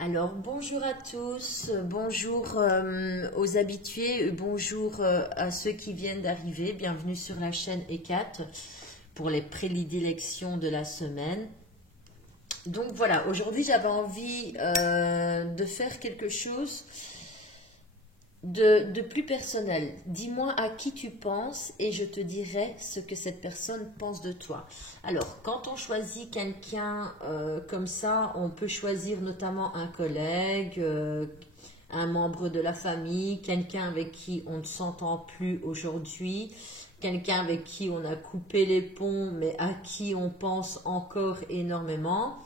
Alors, bonjour à tous, bonjour aux habitués, bonjour à ceux qui viennent d'arriver. Bienvenue sur la chaîne E4 pour les prédilections de la semaine. Donc voilà, aujourd'hui j'avais envie de faire quelque chose de plus personnel. Dis-moi à qui tu penses et je te dirai ce que cette personne pense de toi. Alors, quand on choisit quelqu'un comme ça, on peut choisir notamment un collègue, un membre de la famille, quelqu'un avec qui on ne s'entend plus aujourd'hui, quelqu'un avec qui on a coupé les ponts mais à qui on pense encore énormément.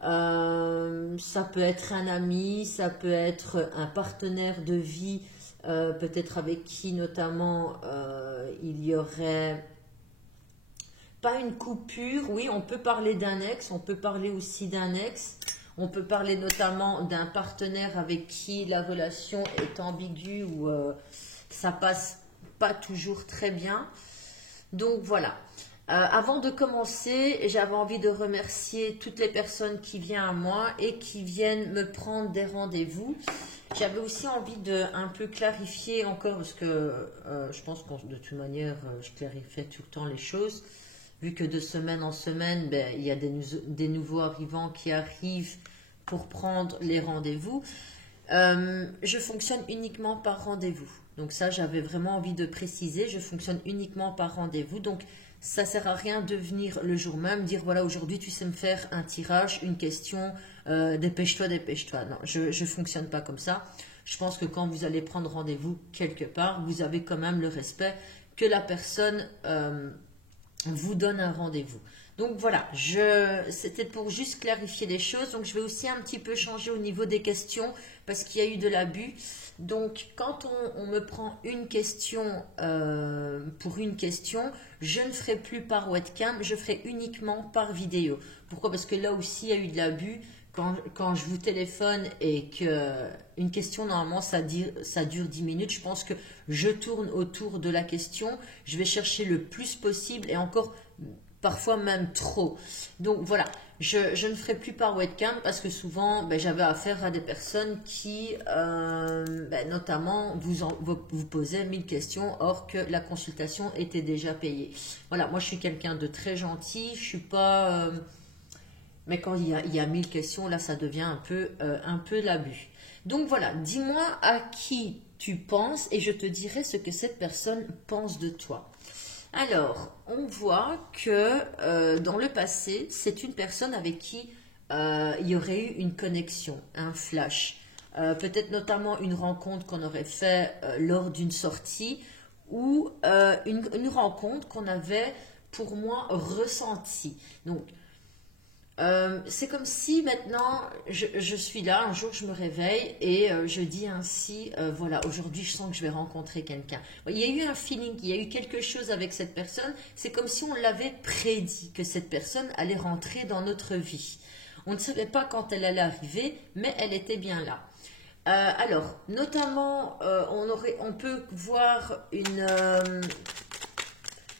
Ça peut être un ami, ça peut être un partenaire de vie, peut-être avec qui notamment il y aurait pas une coupure. Oui, on peut parler d'un ex, on peut parler aussi d'un ex, on peut parler notamment d'un partenaire avec qui la relation est ambiguë ou ça passe pas toujours très bien. Donc voilà. Avant de commencer, j'avais envie de remercier toutes les personnes qui viennent à moi et qui viennent me prendre des rendez-vous. J'avais aussi envie de un peu clarifier encore, parce que je pense que de toute manière, je clarifie tout le temps les choses. Vu que de semaine en semaine, il y a des nouveaux arrivants qui arrivent pour prendre les rendez-vous. Je fonctionne uniquement par rendez-vous. Donc ça, j'avais vraiment envie de préciser. Je fonctionne uniquement par rendez-vous. Donc, ça ne sert à rien de venir le jour même, dire voilà, aujourd'hui, tu sais me faire un tirage, une question, dépêche-toi, dépêche-toi. Non, je ne fonctionne pas comme ça. Je pense que quand vous allez prendre rendez-vous quelque part, vous avez quand même le respect que la personne vous donne un rendez-vous. Donc voilà, c'était pour juste clarifier les choses. Donc je vais aussi un petit peu changer au niveau des questions parce qu'il y a eu de l'abus. Donc quand on me prend une question pour une question, je ne ferai plus par webcam, je ferai uniquement par vidéo. Pourquoi? Parce que là aussi il y a eu de l'abus. Quand je vous téléphone et que une question, normalement, ça dure 10 minutes, je pense que je tourne autour de la question, je vais chercher le plus possible et encore parfois même trop. Donc voilà, je ne ferai plus par webcam parce que souvent, j'avais affaire à des personnes qui, notamment, vous posaient 1000 questions or que la consultation était déjà payée. Voilà, moi je suis quelqu'un de très gentil, je suis pas... mais quand il y a 1000 questions, là, ça devient un peu l'abus. Donc voilà, dis-moi à qui tu penses et je te dirai ce que cette personne pense de toi. Alors, on voit que dans le passé, c'est une personne avec qui il y aurait eu une connexion, un flash. Peut-être notamment une rencontre qu'on aurait fait lors d'une sortie ou une rencontre qu'on avait, pour moi, ressentie. Donc, c'est comme si maintenant je suis là, un jour je me réveille et je dis ainsi, voilà, aujourd'hui je sens que je vais rencontrer quelqu'un. Il y a eu un feeling, il y a eu quelque chose avec cette personne, c'est comme si on l'avait prédit que cette personne allait rentrer dans notre vie. On ne savait pas quand elle allait arriver, mais elle était bien là. Alors, notamment, on peut voir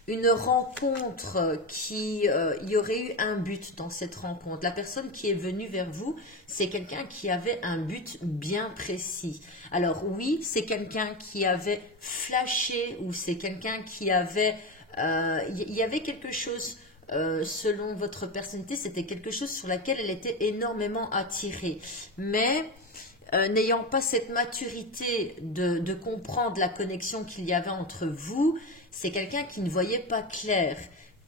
une rencontre qui, il y aurait eu un but dans cette rencontre. La personne qui est venue vers vous, c'est quelqu'un qui avait un but bien précis. Alors oui, c'est quelqu'un qui avait flashé ou c'est quelqu'un qui avait... il y avait quelque chose, selon votre personnalité, c'était quelque chose sur laquelle elle était énormément attirée. Mais... n'ayant pas cette maturité de comprendre la connexion qu'il y avait entre vous, c'est quelqu'un qui ne voyait pas clair.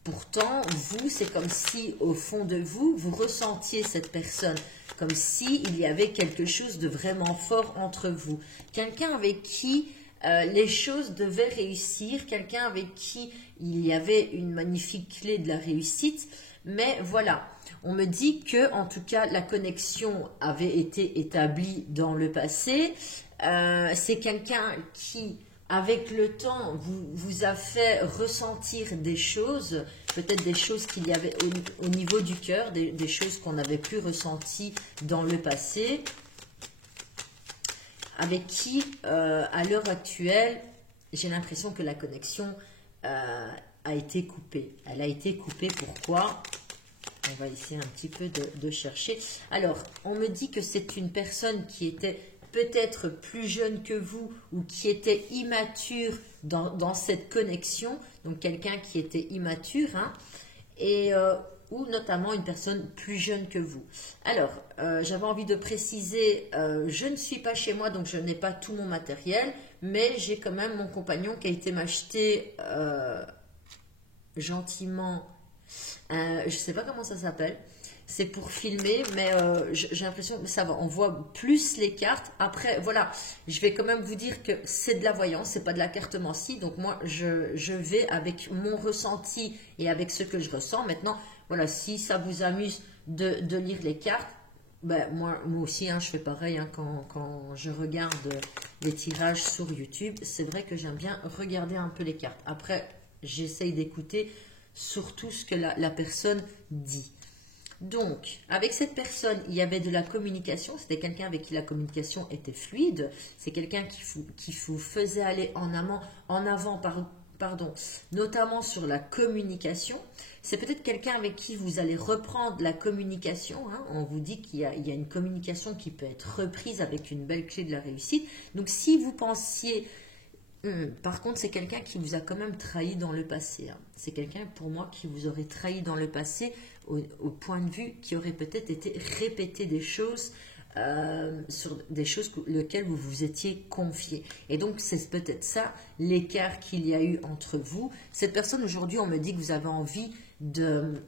Pourtant, vous, c'est comme si au fond de vous, vous ressentiez cette personne, comme s'il y avait quelque chose de vraiment fort entre vous. Quelqu'un avec qui les choses devaient réussir, quelqu'un avec qui il y avait une magnifique clé de la réussite, mais voilà. On me dit que, en tout cas, la connexion avait été établie dans le passé. C'est quelqu'un qui, avec le temps, vous a fait ressentir des choses, peut-être des choses qu'il y avait au niveau du cœur, des choses qu'on n'avait plus ressenties dans le passé, avec qui, à l'heure actuelle, j'ai l'impression que la connexion a été coupée. Elle a été coupée, pourquoi ? On va essayer un petit peu de chercher. Alors, on me dit que c'est une personne qui était peut-être plus jeune que vous ou qui était immature dans cette connexion. Donc, quelqu'un qui était immature, hein, et ou notamment une personne plus jeune que vous. Alors, j'avais envie de préciser, je ne suis pas chez moi, donc je n'ai pas tout mon matériel, mais j'ai quand même mon compagnon qui a été m'acheter gentiment, je ne sais pas comment ça s'appelle, c'est pour filmer, mais j'ai l'impression que ça va, on voit plus les cartes. Après, voilà, je vais quand même vous dire que c'est de la voyance, c'est pas de la cartomancie, donc moi, je vais avec mon ressenti et avec ce que je ressens. Maintenant, voilà, si ça vous amuse de lire les cartes, ben, moi aussi, hein, je fais pareil, hein, quand je regarde les tirages sur YouTube, c'est vrai que j'aime bien regarder un peu les cartes. Après, j'essaye d'écouter surtout ce que la personne dit. Donc, avec cette personne, il y avait de la communication. C'était quelqu'un avec qui la communication était fluide. C'est quelqu'un qui vous faisait aller en avant, notamment sur la communication. C'est peut-être quelqu'un avec qui vous allez reprendre la communication, hein. On vous dit qu'il y a une communication qui peut être reprise avec une belle clé de la réussite. Donc, si vous pensiez... par contre, c'est quelqu'un qui vous a quand même trahi dans le passé, hein. C'est quelqu'un, pour moi, qui vous aurait trahi dans le passé au point de vue qui aurait peut-être été répété des choses, sur des choses lesquelles vous vous étiez confié. Et donc, c'est peut-être ça l'écart qu'il y a eu entre vous. Cette personne, aujourd'hui, on me dit que vous avez envie de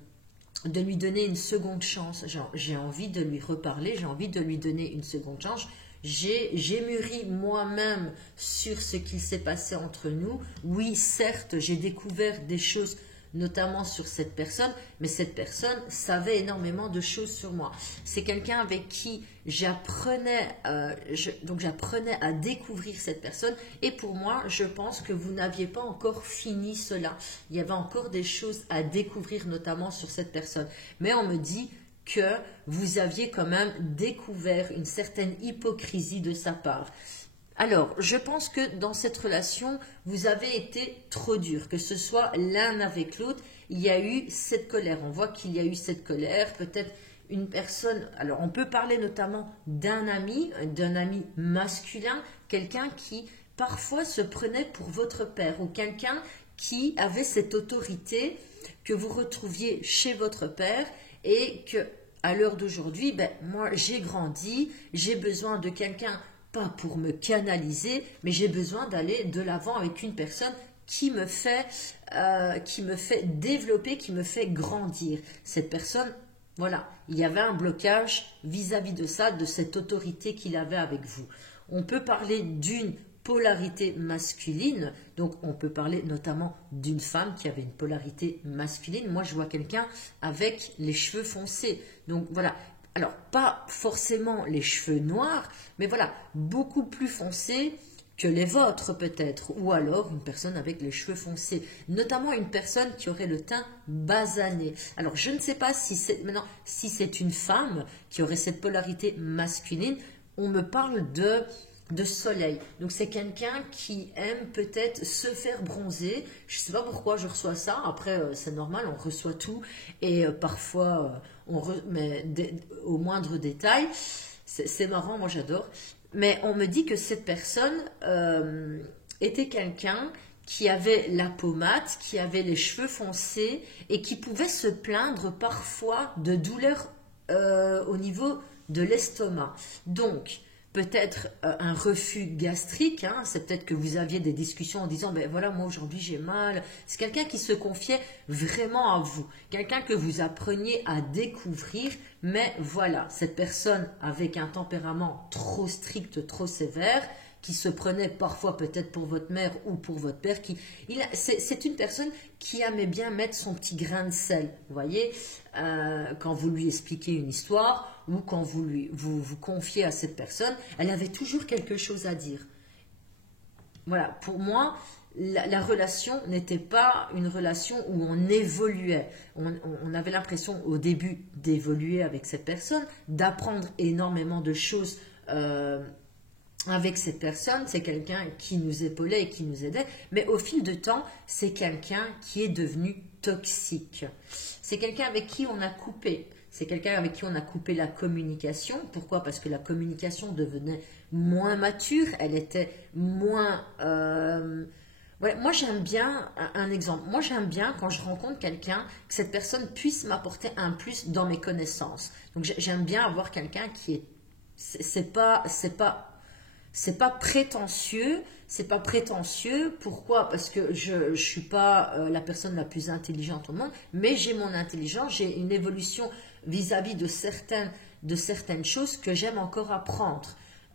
lui donner une seconde chance. J'ai envie de lui reparler, j'ai envie de lui donner une seconde chance. J'ai mûri moi-même sur ce qui s'est passé entre nous. Oui, certes, j'ai découvert des choses, notamment sur cette personne, mais cette personne savait énormément de choses sur moi. C'est quelqu'un avec qui j'apprenais à découvrir cette personne, et pour moi, je pense que vous n'aviez pas encore fini cela. Il y avait encore des choses à découvrir, notamment sur cette personne. Mais on me dit que vous aviez quand même découvert une certaine hypocrisie de sa part. Alors, je pense que dans cette relation, vous avez été trop dur, que ce soit l'un avec l'autre, il y a eu cette colère. On voit qu'il y a eu cette colère, peut-être une personne, alors on peut parler notamment d'un ami masculin, quelqu'un qui parfois se prenait pour votre père ou quelqu'un qui avait cette autorité que vous retrouviez chez votre père et que à l'heure d'aujourd'hui, ben, moi j'ai grandi, j'ai besoin de quelqu'un, pas pour me canaliser, mais j'ai besoin d'aller de l'avant avec une personne qui me fait développer, qui me fait grandir. Cette personne, voilà, il y avait un blocage vis-à-vis de ça, de cette autorité qu'il avait avec vous. On peut parler d'une polarité masculine, donc on peut parler notamment d'une femme qui avait une polarité masculine. Moi, je vois quelqu'un avec les cheveux foncés. Donc voilà, alors pas forcément les cheveux noirs, mais voilà, beaucoup plus foncés que les vôtres peut-être, ou alors une personne avec les cheveux foncés, notamment une personne qui aurait le teint basané. Alors je ne sais pas si c'est une femme qui aurait cette polarité masculine. On me parle de soleil. Donc c'est quelqu'un qui aime peut-être se faire bronzer. Je ne sais pas pourquoi je reçois ça. Après, c'est normal, on reçoit tout. Et parfois, mais au moindre détail. C'est marrant, moi j'adore. Mais on me dit que cette personne était quelqu'un qui avait la peau mate, qui avait les cheveux foncés et qui pouvait se plaindre parfois de douleurs au niveau de l'estomac. Donc, peut-être un reflux gastrique, hein, c'est peut-être que vous aviez des discussions en disant, ben voilà, moi aujourd'hui j'ai mal. C'est quelqu'un qui se confiait vraiment à vous, quelqu'un que vous appreniez à découvrir, mais voilà, cette personne avec un tempérament trop strict, trop sévère, qui se prenait parfois peut-être pour votre mère ou pour votre père, c'est une personne qui aimait bien mettre son petit grain de sel, vous voyez, quand vous lui expliquez une histoire ou quand vous confiez à cette personne, elle avait toujours quelque chose à dire. Voilà, pour moi, la relation n'était pas une relation où on évoluait. On avait l'impression au début d'évoluer avec cette personne, d'apprendre énormément de choses avec cette personne, c'est quelqu'un qui nous épaulait et qui nous aidait, mais au fil du temps, c'est quelqu'un qui est devenu toxique. C'est quelqu'un avec qui on a coupé. C'est quelqu'un avec qui on a coupé la communication. Pourquoi? Parce que la communication devenait moins mature, elle était moins... Ouais, moi j'aime bien un exemple. Moi j'aime bien quand je rencontre quelqu'un que cette personne puisse m'apporter un plus dans mes connaissances. Donc j'aime bien avoir quelqu'un qui est... C'est pas prétentieux, c'est pas prétentieux. Pourquoi? Parce que je suis pas la personne la plus intelligente au monde, mais j'ai mon intelligence, j'ai une évolution vis-à-vis de certaines choses que j'aime encore apprendre,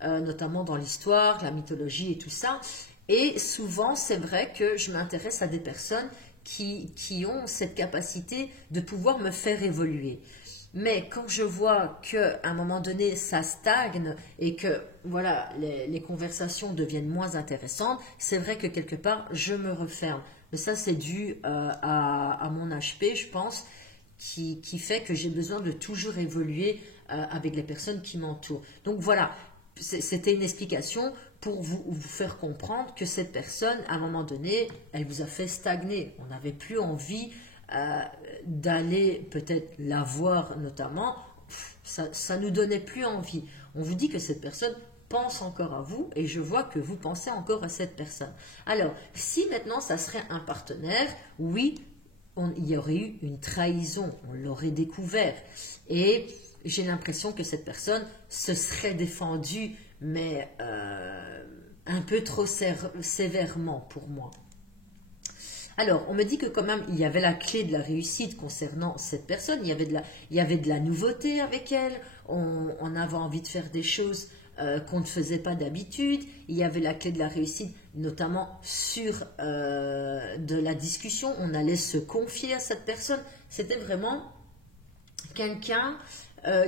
notamment dans l'histoire, la mythologie et tout ça. Et souvent, c'est vrai que je m'intéresse à des personnes qui ont cette capacité de pouvoir me faire évoluer. Mais quand je vois qu'à un moment donné, ça stagne et que voilà, les conversations deviennent moins intéressantes, c'est vrai que quelque part, je me referme. Mais ça, c'est dû à mon HP, je pense, qui fait que j'ai besoin de toujours évoluer avec les personnes qui m'entourent. Donc voilà, c'était une explication pour vous faire comprendre que cette personne, à un moment donné, elle vous a fait stagner. On n'avait plus envie d'aller peut-être la voir notamment, ça nous donnait plus envie. On vous dit que cette personne pense encore à vous et je vois que vous pensez encore à cette personne. Alors, si maintenant ça serait un partenaire, oui, il y aurait eu une trahison, on l'aurait découvert. Et j'ai l'impression que cette personne se serait défendue, mais un peu trop sévèrement pour moi. Alors, on me dit que quand même, il y avait la clé de la réussite concernant cette personne. Il y avait de la nouveauté avec elle. On avait envie de faire des choses qu'on ne faisait pas d'habitude. Il y avait la clé de la réussite, notamment sur de la discussion. On allait se confier à cette personne. C'était vraiment quelqu'un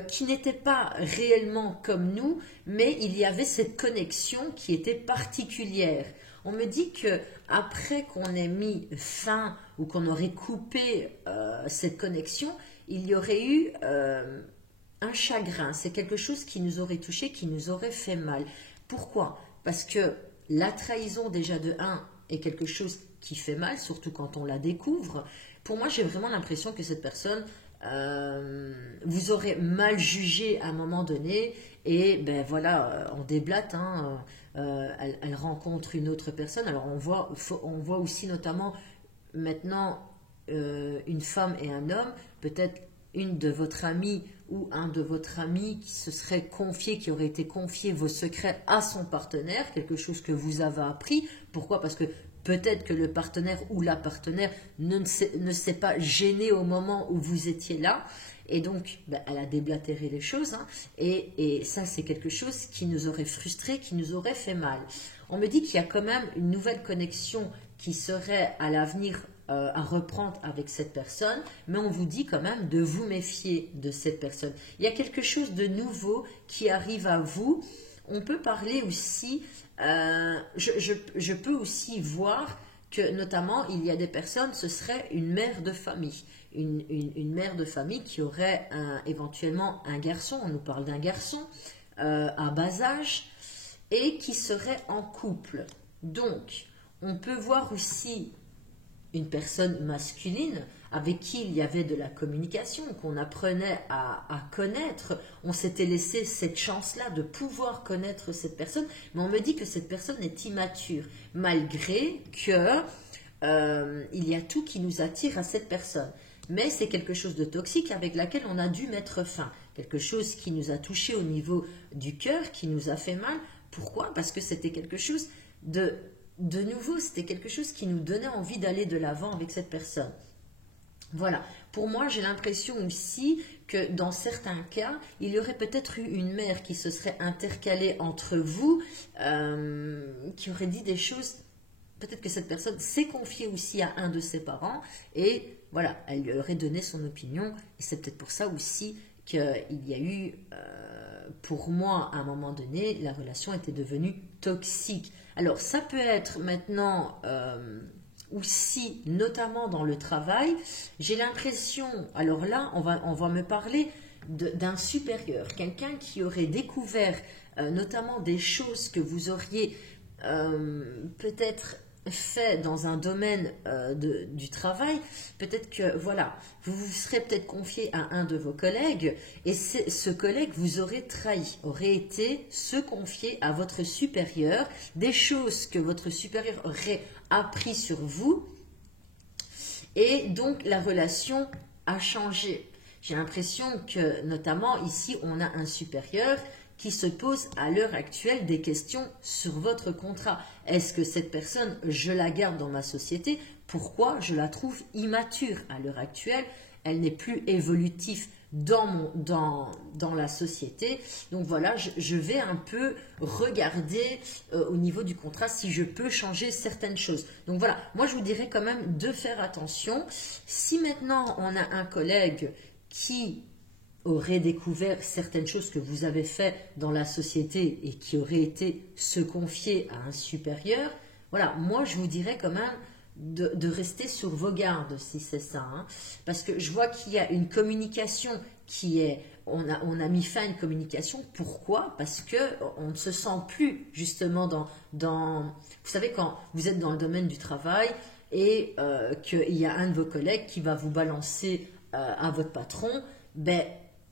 qui n'était pas réellement comme nous, mais il y avait cette connexion qui était particulière. On me dit que après qu'on ait mis fin ou qu'on aurait coupé cette connexion, il y aurait eu un chagrin. C'est quelque chose qui nous aurait touché, qui nous aurait fait mal. Pourquoi? Parce que la trahison déjà de 1 est quelque chose qui fait mal, surtout quand on la découvre. Pour moi, j'ai vraiment l'impression que cette personne vous aurez mal jugé à un moment donné et ben voilà, on déblatte, hein, elle rencontre une autre personne. Alors on voit aussi notamment maintenant une femme et un homme, peut-être une de votre amie ou un de votre ami qui se serait confié, qui aurait été confié vos secrets à son partenaire, quelque chose que vous avez appris. Pourquoi? Parce que peut-être que le partenaire ou la partenaire ne s'est pas gêné au moment où vous étiez là. Et donc, ben, elle a déblatéré les choses. Hein, et ça, c'est quelque chose qui nous aurait frustrés, qui nous aurait fait mal. On me dit qu'il y a quand même une nouvelle connexion qui serait à l'avenir à reprendre avec cette personne. Mais on vous dit quand même de vous méfier de cette personne. Il y a quelque chose de nouveau qui arrive à vous. On peut parler aussi... je peux aussi voir que notamment il y a des personnes, ce serait une mère de famille, une mère de famille qui aurait éventuellement un garçon, on nous parle d'un garçon à bas âge et qui serait en couple. Donc on peut voir aussi une personne masculine avec qui il y avait de la communication, qu'on apprenait à connaître. On s'était laissé cette chance-là de pouvoir connaître cette personne, mais on me dit que cette personne est immature, malgré que il y a tout qui nous attire à cette personne. Mais c'est quelque chose de toxique avec laquelle on a dû mettre fin. Quelque chose qui nous a touché au niveau du cœur, qui nous a fait mal. Pourquoi? Parce que c'était quelque chose de nouveau, c'était quelque chose qui nous donnait envie d'aller de l'avant avec cette personne. Voilà, pour moi j'ai l'impression aussi que dans certains cas, il y aurait peut-être eu une mère qui se serait intercalée entre vous, qui aurait dit des choses, peut-être que cette personne s'est confiée aussi à un de ses parents et voilà, elle lui aurait donné son opinion et c'est peut-être pour ça aussi qu'il y a eu, pour moi à un moment donné, la relation était devenue toxique. Alors ça peut être maintenant... aussi, notamment dans le travail, j'ai l'impression, alors là, on va me parler d'un supérieur, quelqu'un qui aurait découvert notamment des choses que vous auriez peut-être fait dans un domaine du travail, peut-être que voilà, vous vous serez peut-être confié à un de vos collègues et ce collègue vous aurait trahi, aurait été se confier à votre supérieur, des choses que votre supérieur aurait appris sur vous et donc la relation a changé. J'ai l'impression que notamment ici on a un supérieur qui se pose à l'heure actuelle des questions sur votre contrat. Est-ce que cette personne, je la garde dans ma société? Pourquoi je la trouve immature à l'heure actuelle? Elle n'est plus évolutive dans la société. Donc voilà, je vais un peu regarder au niveau du contrat si je peux changer certaines choses. Donc voilà, moi je vous dirais quand même de faire attention. Si maintenant on a un collègue qui aurait découvert certaines choses que vous avez fait dans la société et qui aurait été se confier à un supérieur, voilà, moi je vous dirais quand même de rester sur vos gardes si c'est ça, hein, parce que je vois qu'il y a une communication qui est, on a mis fin à une communication, pourquoi? Parce que on ne se sent plus justement vous savez quand vous êtes dans le domaine du travail et qu'il y a un de vos collègues qui va vous balancer à votre patron, ben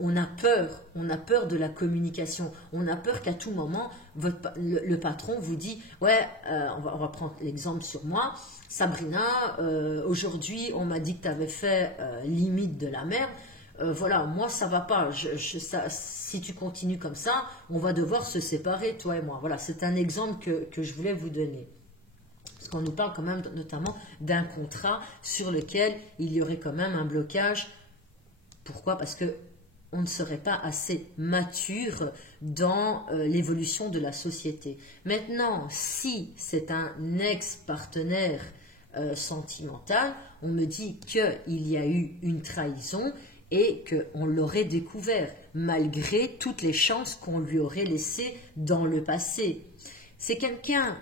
on a peur de la communication, on a peur qu'à tout moment, le patron vous dit « Ouais, on va prendre l'exemple sur moi, Sabrina, aujourd'hui on m'a dit que tu avais fait limite de la merde, voilà, moi ça va pas, si tu continues comme ça, on va devoir se séparer, toi et moi. » Voilà, c'est un exemple que je voulais vous donner. Parce qu'on nous parle quand même notamment d'un contrat sur lequel il y aurait quand même un blocage. Pourquoi? Parce que on ne serait pas assez mature dans l'évolution de la société. Maintenant, si c'est un ex-partenaire sentimental, on me dit qu'il y a eu une trahison et qu'on l'aurait découvert, malgré toutes les chances qu'on lui aurait laissées dans le passé. C'est quelqu'un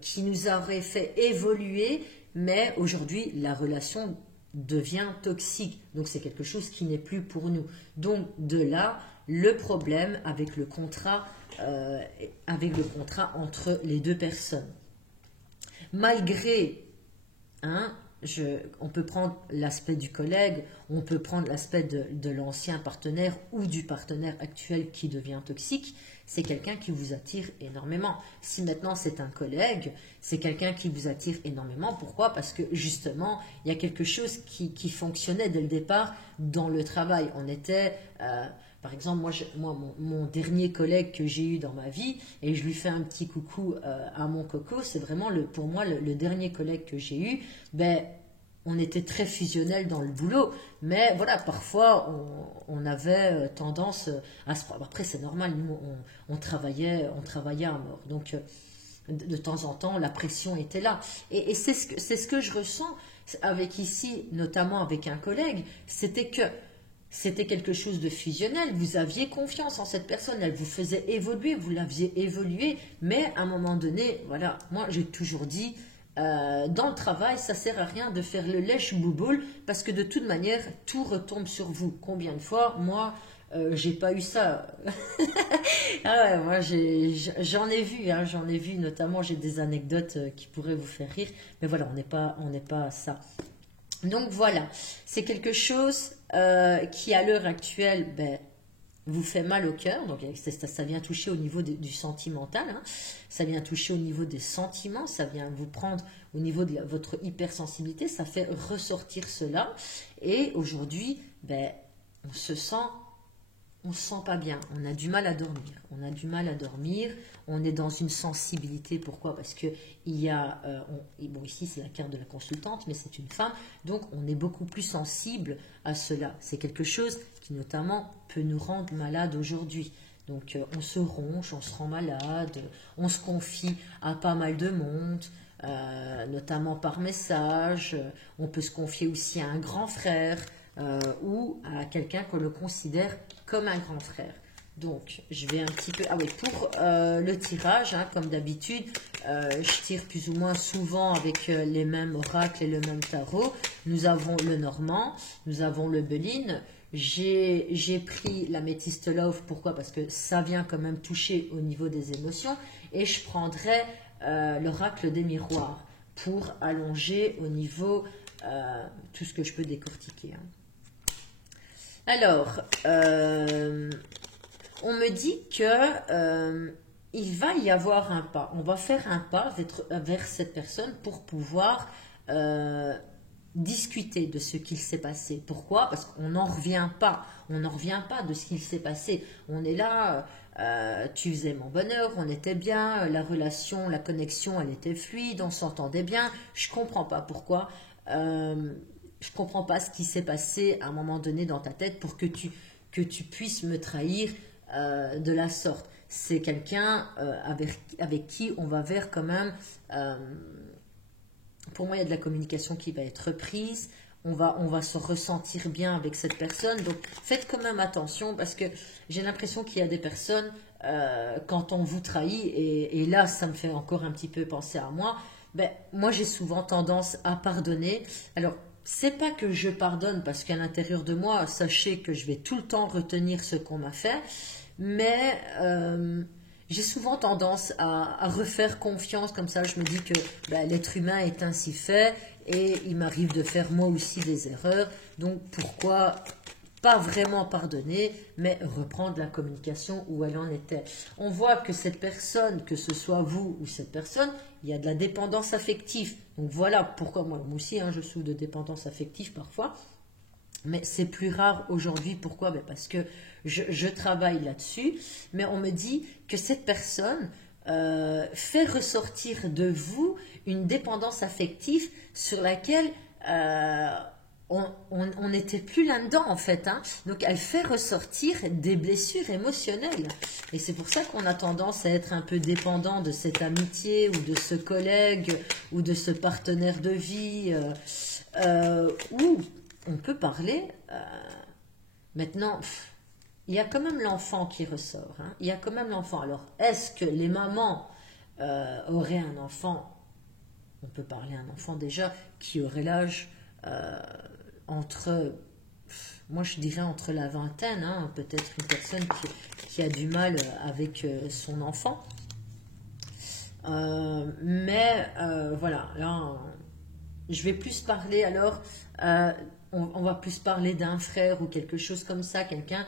qui nous aurait fait évoluer, mais aujourd'hui, la relation devient toxique. Donc, c'est quelque chose qui n'est plus pour nous. Donc, de là, le problème avec le contrat entre les deux personnes. Malgré, on peut prendre l'aspect du collègue, on peut prendre l'aspect de l'ancien partenaire ou du partenaire actuel qui devient toxique. C'est quelqu'un qui vous attire énormément. Si maintenant c'est un collègue, c'est quelqu'un qui vous attire énormément. Pourquoi? Parce que justement, il y a quelque chose qui fonctionnait dès le départ dans le travail. On était, par exemple, mon dernier collègue que j'ai eu dans ma vie, et je lui fais un petit coucou à mon coco, c'est vraiment pour moi le dernier collègue que j'ai eu, on était très fusionnel dans le boulot, mais voilà, parfois on avait tendance à se... Après c'est normal, nous on travaillait à mort, donc de temps en temps la pression était là. Et c'est ce que je ressens avec ici, notamment avec un collègue, c'était quelque chose de fusionnel, vous aviez confiance en cette personne, elle vous faisait évoluer, vous l'aviez évolué, mais à un moment donné, voilà, moi j'ai toujours dit... dans le travail, ça sert à rien de faire le lèche-bouboule parce que de toute manière, tout retombe sur vous. Combien de fois, moi, j'ai pas eu ça. Ah ouais, moi, j'en ai vu, notamment, j'ai des anecdotes qui pourraient vous faire rire, mais voilà, on n'est pas à ça. Donc voilà, c'est quelque chose qui, à l'heure actuelle, vous fait mal au cœur, donc ça vient toucher au niveau du sentimental, hein. Ça vient toucher au niveau des sentiments, ça vient vous prendre au niveau de votre hypersensibilité, ça fait ressortir cela, et aujourd'hui, on se sent pas bien, on a du mal à dormir, on est dans une sensibilité, pourquoi? Parce que il y a, bon ici c'est la carte de la consultante, mais c'est une femme, donc on est beaucoup plus sensible à cela, c'est quelque chose qui notamment peut nous rendre malades aujourd'hui. Donc on se ronche, on se rend malade, on se confie à pas mal de monde, notamment par message, on peut se confier aussi à un grand frère ou à quelqu'un qu'on le considère comme un grand frère. Donc je vais un petit peu... Ah oui, pour le tirage, comme d'habitude, je tire plus ou moins souvent avec les mêmes oracles et le même tarot. Nous avons le Normand, nous avons le Béline, j'ai pris l'améthyste love, pourquoi? Parce que ça vient quand même toucher au niveau des émotions. Et je prendrai l'oracle des miroirs pour allonger au niveau tout ce que je peux décortiquer. Hein. Alors, on me dit que il va y avoir un pas. On va faire un pas vers cette personne pour pouvoir discuter de ce qu'il s'est passé. Pourquoi? Parce qu'on n'en revient pas. On n'en revient pas de ce qu'il s'est passé. On est là, tu faisais mon bonheur, on était bien, la relation, la connexion, elle était fluide, on s'entendait bien. Je comprends pas pourquoi. Je comprends pas ce qui s'est passé à un moment donné dans ta tête pour que tu puisses me trahir de la sorte. C'est quelqu'un avec qui on va vers quand même... pour moi, il y a de la communication qui va être prise. On va se ressentir bien avec cette personne. Donc, faites quand même attention parce que j'ai l'impression qu'il y a des personnes, quand on vous trahit, et là, ça me fait encore un petit peu penser à moi, ben, moi, j'ai souvent tendance à pardonner. Alors, c'est pas que je pardonne parce qu'à l'intérieur de moi, sachez que je vais tout le temps retenir ce qu'on m'a fait, mais j'ai souvent tendance à refaire confiance comme ça. Je me dis que ben, l'être humain est ainsi fait et il m'arrive de faire moi aussi des erreurs. Donc pourquoi pas vraiment pardonner, mais reprendre la communication où elle en était. On voit que cette personne, que ce soit vous ou cette personne, il y a de la dépendance affective. Donc voilà pourquoi moi aussi, hein, je souffre de dépendance affective parfois. Mais c'est plus rare aujourd'hui. Pourquoi? Ben parce que je travaille là-dessus. Mais on me dit que cette personne fait ressortir de vous une dépendance affective sur laquelle on n'était plus là-dedans en fait. Hein. Donc elle fait ressortir des blessures émotionnelles. Et c'est pour ça qu'on a tendance à être un peu dépendant de cette amitié ou de ce collègue ou de ce partenaire de vie où on peut parler. Maintenant, il y a quand même l'enfant qui ressort. Hein. Il y a quand même l'enfant. Alors, est-ce que les mamans auraient un enfant? On peut parler à un enfant déjà qui aurait l'âge entre, moi je dirais entre la vingtaine, hein, peut-être une personne qui a du mal avec son enfant. Mais voilà, là, je vais plus parler alors... on va plus parler d'un frère ou quelque chose comme ça, quelqu'un,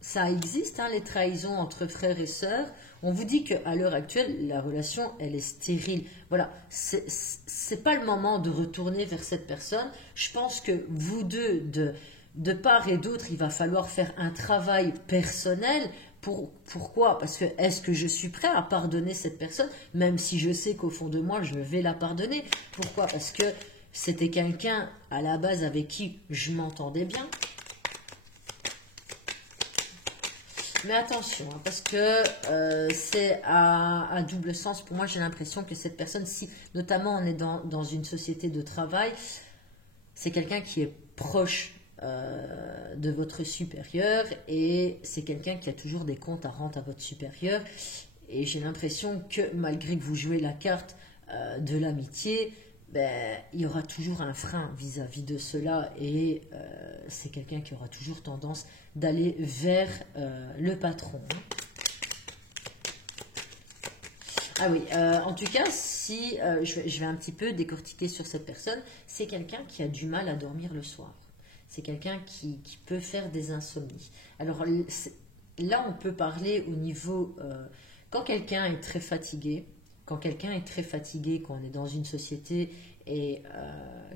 ça existe, hein, les trahisons entre frères et sœurs. On vous dit qu'à l'heure actuelle, la relation, elle est stérile. Voilà, c'est pas le moment de retourner vers cette personne. Je pense que vous deux, de part et d'autre, il va falloir faire un travail personnel. Pourquoi? Parce que est-ce que je suis prêt à pardonner cette personne, même si je sais qu'au fond de moi, je vais la pardonner? Pourquoi? Parce que c'était quelqu'un à la base avec qui je m'entendais bien. Mais attention, hein, parce que c'est à double sens. Pour moi, j'ai l'impression que cette personne, si notamment on est dans une société de travail, c'est quelqu'un qui est proche de votre supérieur et c'est quelqu'un qui a toujours des comptes à rendre à votre supérieur. Et j'ai l'impression que malgré que vous jouez la carte de l'amitié, ben, il y aura toujours un frein vis-à-vis de cela et c'est quelqu'un qui aura toujours tendance d'aller vers le patron. Ah oui, en tout cas, si je vais un petit peu décortiquer sur cette personne, c'est quelqu'un qui a du mal à dormir le soir. C'est quelqu'un qui peut faire des insomnies. Alors là, on peut parler au niveau... quand quelqu'un est très fatigué, quand on est dans une société et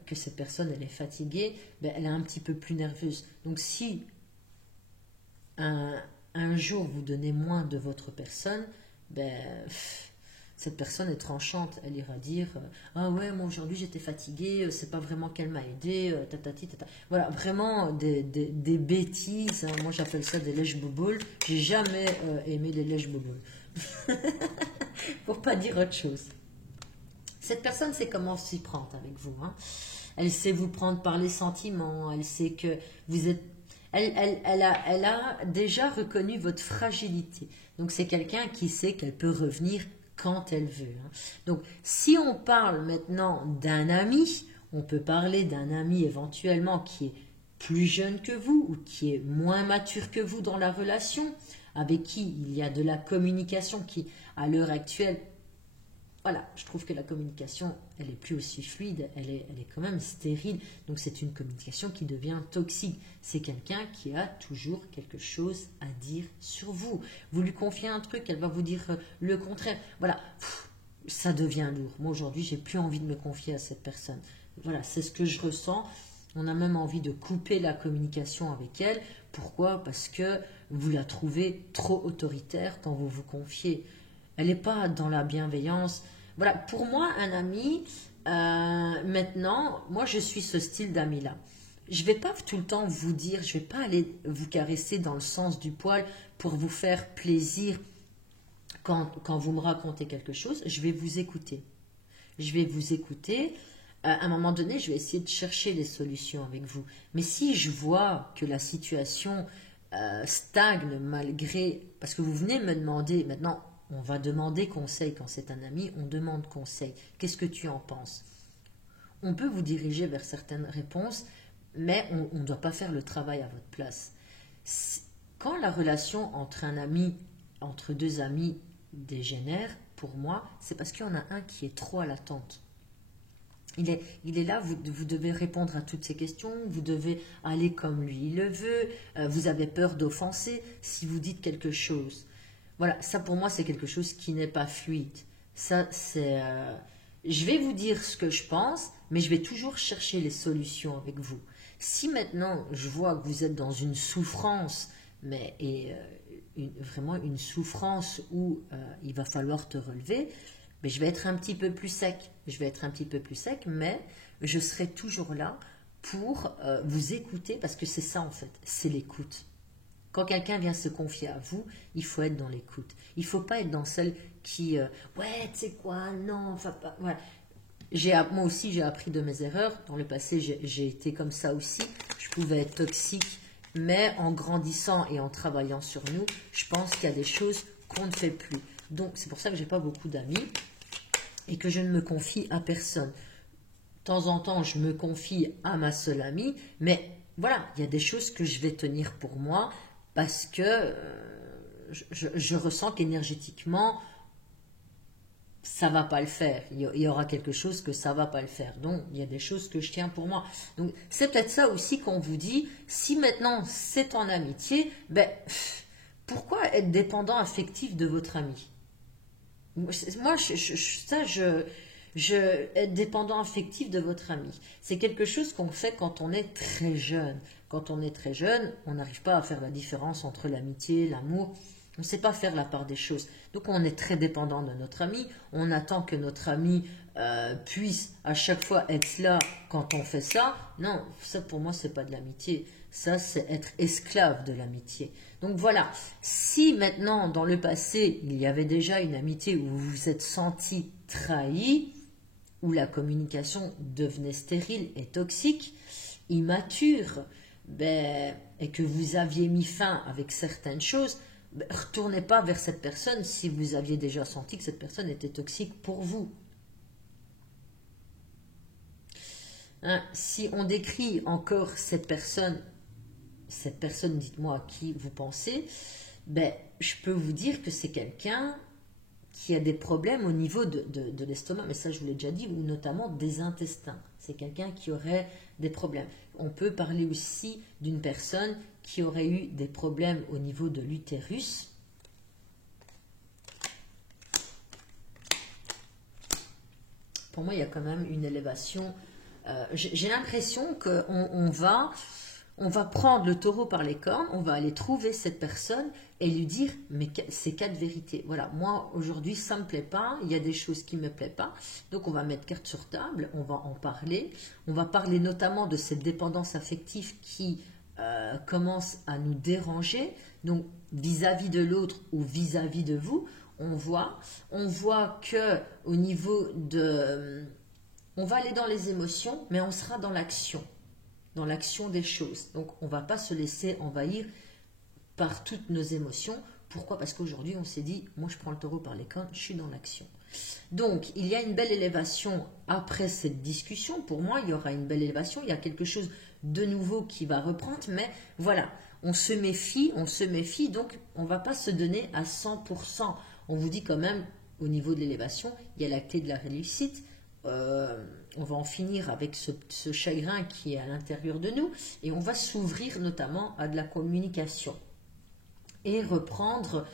que cette personne elle est fatiguée, ben, elle est un petit peu plus nerveuse. Donc si un jour vous donnez moins de votre personne, ben, cette personne est tranchante. Elle ira dire ah ouais, moi aujourd'hui j'étais fatiguée, c'est pas vraiment qu'elle m'a aidé, tatati tata. Voilà, vraiment des bêtises. Hein. Moi j'appelle ça des lèches-bouboules. J'ai jamais aimé les lèches-bouboules. Pour pas dire autre chose. Cette personne sait comment s'y prendre avec vous. Hein. Elle sait vous prendre par les sentiments. Elle sait que vous êtes... Elle a déjà reconnu votre fragilité. Donc c'est quelqu'un qui sait qu'elle peut revenir quand elle veut. Hein. Donc si on parle maintenant d'un ami, on peut parler d'un ami éventuellement qui est plus jeune que vous ou qui est moins mature que vous dans la relation, avec qui il y a de la communication qui, à l'heure actuelle, voilà, je trouve que la communication, elle est plus aussi fluide, elle est quand même stérile. Donc c'est une communication qui devient toxique. C'est quelqu'un qui a toujours quelque chose à dire sur vous. Vous lui confiez un truc, elle va vous dire le contraire. Voilà, ça devient lourd. Moi aujourd'hui, j'ai plus envie de me confier à cette personne. Voilà, c'est ce que je ressens. On a même envie de couper la communication avec elle. Pourquoi? Parce que vous la trouvez trop autoritaire quand vous vous confiez. Elle n'est pas dans la bienveillance. Voilà, pour moi, un ami, maintenant, moi, je suis ce style d'ami-là. Je ne vais pas tout le temps vous dire, je ne vais pas aller vous caresser dans le sens du poil pour vous faire plaisir quand vous me racontez quelque chose. Je vais vous écouter. Je vais vous écouter. À un moment donné, je vais essayer de chercher les solutions avec vous. Mais si je vois que la situation stagne malgré... Parce que vous venez me demander maintenant... On va demander conseil quand c'est un ami, on demande conseil. Qu'est-ce que tu en penses? On peut vous diriger vers certaines réponses, mais on ne doit pas faire le travail à votre place. Quand la relation entre deux amis dégénère, pour moi, c'est parce qu'il y en a un qui est trop à l'attente. Il est là, vous devez répondre à toutes ces questions, vous devez aller comme lui il le veut, vous avez peur d'offenser si vous dites quelque chose. Voilà, ça pour moi c'est quelque chose qui n'est pas fluide. Ça c'est, je vais vous dire ce que je pense, mais je vais toujours chercher les solutions avec vous. Si maintenant je vois que vous êtes dans une souffrance, vraiment une souffrance où il va falloir te relever, mais je vais être un petit peu plus sec. Je vais être un petit peu plus sec, mais je serai toujours là pour vous écouter parce que c'est ça en fait, c'est l'écoute. Quand quelqu'un vient se confier à vous, il faut être dans l'écoute. Il ne faut pas être dans celle qui ouais, tu sais quoi, non, enfin pas. Ouais. Moi aussi, j'ai appris de mes erreurs. Dans le passé, j'ai été comme ça aussi. Je pouvais être toxique, mais en grandissant et en travaillant sur nous, je pense qu'il y a des choses qu'on ne fait plus. Donc, c'est pour ça que je n'ai pas beaucoup d'amis et que je ne me confie à personne. De temps en temps, je me confie à ma seule amie, mais voilà, il y a des choses que je vais tenir pour moi. Parce que je ressens qu'énergétiquement, ça ne va pas le faire. Il y aura quelque chose que ça ne va pas le faire. Donc, il y a des choses que je tiens pour moi. Donc, c'est peut-être ça aussi qu'on vous dit. Si maintenant, c'est en amitié, ben, pourquoi être dépendant affectif de votre ami? Moi, être dépendant affectif de votre ami. C'est quelque chose qu'on fait quand on est très jeune. Quand on est très jeune, on n'arrive pas à faire la différence entre l'amitié, l'amour. On ne sait pas faire la part des choses. Donc on est très dépendant de notre ami. On attend que notre ami puisse à chaque fois être là quand on fait ça. Non, ça pour moi, c'est pas de l'amitié. Ça, c'est être esclave de l'amitié. Donc voilà, si maintenant, dans le passé, il y avait déjà une amitié où vous vous êtes senti trahi, où la communication devenait stérile et toxique, immature, et que vous aviez mis fin avec certaines choses, retournez pas vers cette personne si vous aviez déjà senti que cette personne était toxique pour vous. Hein, si on décrit encore cette personne, dites-moi à qui vous pensez, je peux vous dire que c'est quelqu'un qui a des problèmes au niveau de l'estomac, mais ça je vous l'ai déjà dit, ou notamment des intestins. C'est quelqu'un qui aurait des problèmes. On peut parler aussi d'une personne qui aurait eu des problèmes au niveau de l'utérus. Pour moi, il y a quand même une élévation. J'ai l'impression qu'on va prendre le taureau par les cornes, on va aller trouver cette personne et lui dire mais ces quatre vérités. Voilà, moi aujourd'hui ça me plaît pas, il y a des choses qui me plaisent pas, donc on va mettre carte sur table, on va en parler. On va parler notamment de cette dépendance affective qui commence à nous déranger, donc vis-à-vis de l'autre ou vis-à-vis de vous. On voit que au niveau de, on va aller dans les émotions, mais on sera dans l'action des choses. Donc, on ne va pas se laisser envahir par toutes nos émotions Pourquoi? Parce qu'aujourd'hui, on s'est dit, moi je prends le taureau par les cornes, je suis dans l'action. Donc, il y a une belle élévation après cette discussion. Pour moi, il y aura une belle élévation. Il y a quelque chose de nouveau qui va reprendre. Mais voilà, on se méfie. Donc, on ne va pas se donner à 100%. On vous dit quand même, au niveau de l'élévation, il y a la clé de la réussite. On va en finir avec ce chagrin qui est à l'intérieur de nous. Et on va s'ouvrir notamment à de la communication. Et reprendre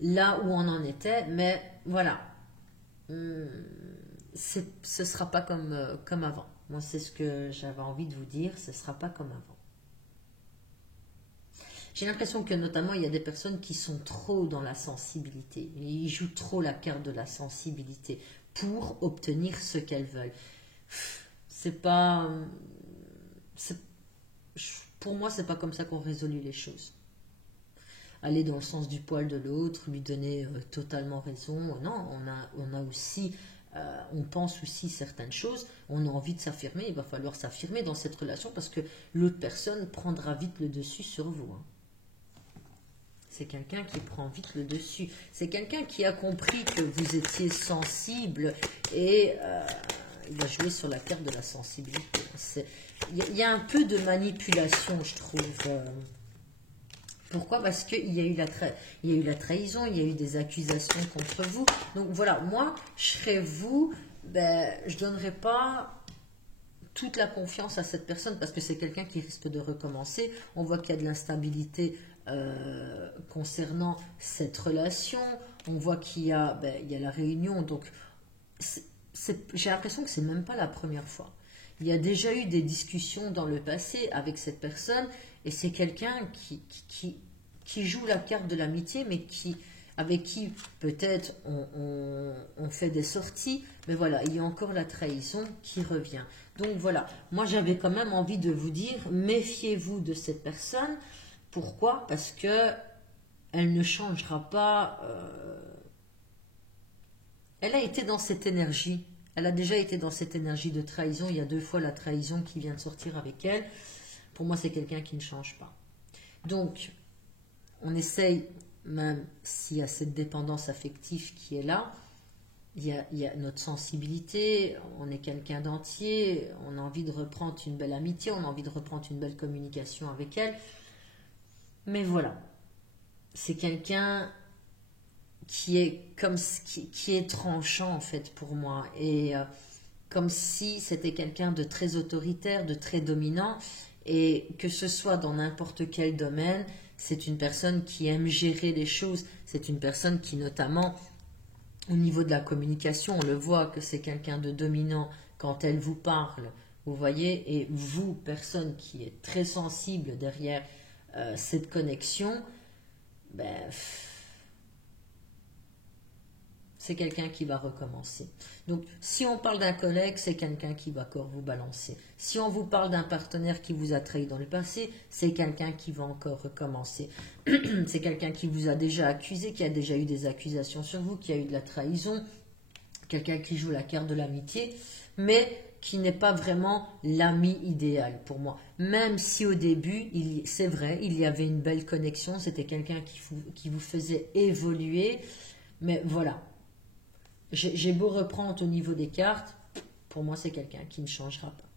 là où on en était. Mais voilà. Ce ne sera pas comme avant. Moi, c'est ce que j'avais envie de vous dire. Ce ne sera pas comme avant. J'ai l'impression que notamment, il y a des personnes qui sont trop dans la sensibilité. Ils jouent trop la carte de la sensibilité pour obtenir ce qu'elles veulent. C'est pas... Pour moi, c'est pas comme ça qu'on résout les choses. Aller dans le sens du poil de l'autre, lui donner totalement raison. Non, on a aussi, on pense aussi certaines choses, on a envie de s'affirmer, il va falloir s'affirmer dans cette relation parce que l'autre personne prendra vite le dessus sur vous. Hein. C'est quelqu'un qui prend vite le dessus. C'est quelqu'un qui a compris que vous étiez sensible et il va jouer sur la carte de la sensibilité. Il y a un peu de manipulation, je trouve. Pourquoi? Parce qu'il y a eu la trahison, il y a eu des accusations contre vous. Donc voilà, moi, je serais vous, je ne donnerais pas toute la confiance à cette personne parce que c'est quelqu'un qui risque de recommencer. On voit qu'il y a de l'instabilité concernant cette relation. On voit qu'il y a la réunion. Donc, j'ai l'impression que ce n'est même pas la première fois. Il y a déjà eu des discussions dans le passé avec cette personne et c'est quelqu'un qui joue la carte de l'amitié, mais avec qui peut-être on fait des sorties, mais voilà, il y a encore la trahison qui revient. Donc voilà, moi j'avais quand même envie de vous dire, méfiez-vous de cette personne. Pourquoi? Parce que elle ne changera pas. Elle a été dans cette énergie. Elle a déjà été dans cette énergie de trahison. Il y a 2 fois la trahison qui vient de sortir avec elle. Pour moi, c'est quelqu'un qui ne change pas. Donc, on essaye, même s'il y a cette dépendance affective qui est là, il y a notre sensibilité, on est quelqu'un d'entier, on a envie de reprendre une belle amitié, on a envie de reprendre une belle communication avec elle. Mais voilà, c'est quelqu'un qui est tranchant en fait pour moi et comme si c'était quelqu'un de très autoritaire, de très dominant et que ce soit dans n'importe quel domaine, c'est une personne qui aime gérer les choses, c'est une personne qui notamment au niveau de la communication, on le voit que c'est quelqu'un de dominant quand elle vous parle, vous voyez, et vous, personne qui est très sensible derrière cette connexion, c'est quelqu'un qui va recommencer. Donc, si on parle d'un collègue, c'est quelqu'un qui va encore vous balancer. Si on vous parle d'un partenaire qui vous a trahi dans le passé, c'est quelqu'un qui va encore recommencer. C'est quelqu'un qui vous a déjà accusé, qui a déjà eu des accusations sur vous, qui a eu de la trahison, quelqu'un qui joue la carte de l'amitié, mais qui n'est pas vraiment l'ami idéal pour moi. Même si au début, c'est vrai, il y avait une belle connexion, c'était quelqu'un qui vous faisait évoluer, mais voilà. J'ai beau reprendre au niveau des cartes, pour moi c'est quelqu'un qui ne changera pas.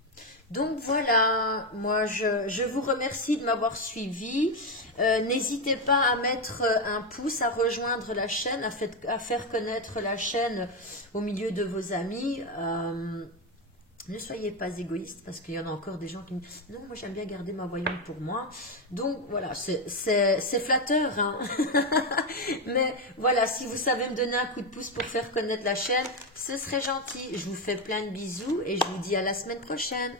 Donc voilà, moi je vous remercie de m'avoir suivi. N'hésitez pas à mettre un pouce, à rejoindre la chaîne, à faire connaître la chaîne au milieu de vos amis. Ne soyez pas égoïste parce qu'il y en a encore des gens qui me disent non, moi j'aime bien garder ma voyante pour moi. Donc voilà, c'est flatteur. Hein. Mais voilà, si vous savez me donner un coup de pouce pour faire connaître la chaîne, ce serait gentil. Je vous fais plein de bisous et je vous dis à la semaine prochaine.